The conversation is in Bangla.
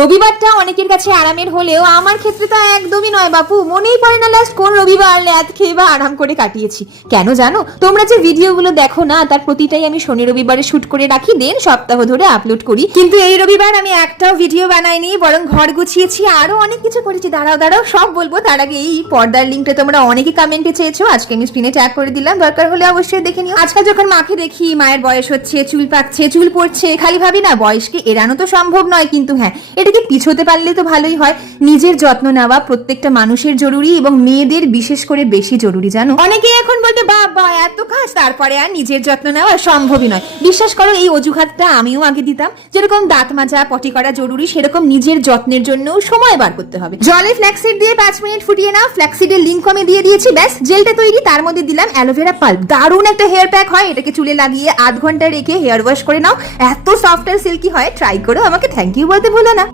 রবিবারটা অনেকের কাছে আরামের হলেও আমার ক্ষেত্রে তো একদমই নয় বাপু। মনেই পড়ে না লাস্ট কোন রবিবার ল্যাদ খেয়ে বা আরাম করে কাটিয়েছি। কেন জানো, তোমরা যে ভিডিওগুলো দেখো না তার প্রতিটাই আমি শনি রবিবারে শুট করে রাখি, দেন সপ্তাহ ধরে আপলোড করি। কিন্তু এই রবিবার আমি একটাও ভিডিও বানাইনি, বরং ঘর গুছিয়েছি, আরো অনেক কিছু করেছি। দাঁড়াও সব বলবো। তার আগে এই পর্দার লিঙ্কটা তোমরা অনেকে কমেন্টে চেয়েছো, আজকে আমি স্ক্রিনে ট্যাগ করে দিলাম, দরকার হলে অবশ্যই দেখে নিও। আজকাল যখন মাকে দেখি মায়ের বয়স হচ্ছে, চুল পাকছে, চুল পড়ছে, খালি ভাবি না বয়সকে এড়ানো তো সম্ভব নয়, কিন্তু হ্যাঁ এটাকে পিছোতে পারলে তো ভালোই হয়। নিজের যত্ন নেওয়া প্রত্যেকটা মানুষের জরুরি, এবং মেয়েদের বিশেষ করে বেশি জরুরি জানো। অনেকেই এখন বলতে বাবা এত খাস তারপরে আর নিজের যত্ন নেওয়া সম্ভবই নয়। বিশ্বাস করো এই অজুহাতটা আমিও আগে দিতাম। যেরকম দাঁত মাজা পটি করা জরুরি, সেরকম নিজের যত্নের জন্য সময় বার করতে হবে। জলে ফ্ল্যাক্সিড দিয়ে 5 মিনিট ফুটিয়ে নাও। ফ্ল্যাক্সিডের লিংক আমি দিয়ে দিয়েছি। ব্যাস জেলটা তৈরি, তার মধ্যে দিলাম অ্যালোভেরা পাল্প। দারুণ একটা হেয়ার প্যাক হয়। এটাকে চুলে লাগিয়ে আধ ঘন্টা রেখে হেয়ার ওয়াশ করে নাও, এত সফট আর সিল্কি হয়। ট্রাই করো, আমাকে থ্যাংক ইউ বলতে ভুলো না।